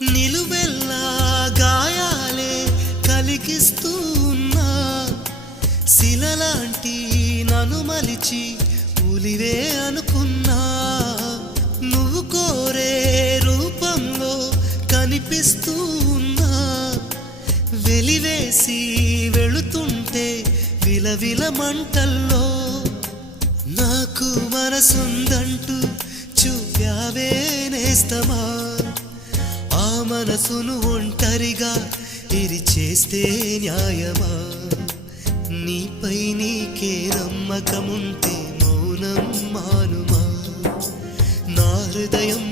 నిలువెల్లా గాయాలే కలిగిస్తూ ఉన్నా శిలలాంటి నన్ను మలిచి ఉలివే అనుకున్నా నువ్వు కోరే రూపంలో కనిపిస్తూ ఉన్నా వెలివేసి వెళుతుంటే విలవిల మంటల్లో నాకు మనసుందంటూ చూప్యావే నేస్తమా ఆ మనసును ఒంటరిగా ఇరిచేస్తే న్యాయమా నీపై నీకే నమ్మకముంటే మౌనం మానుమా నా హృదయం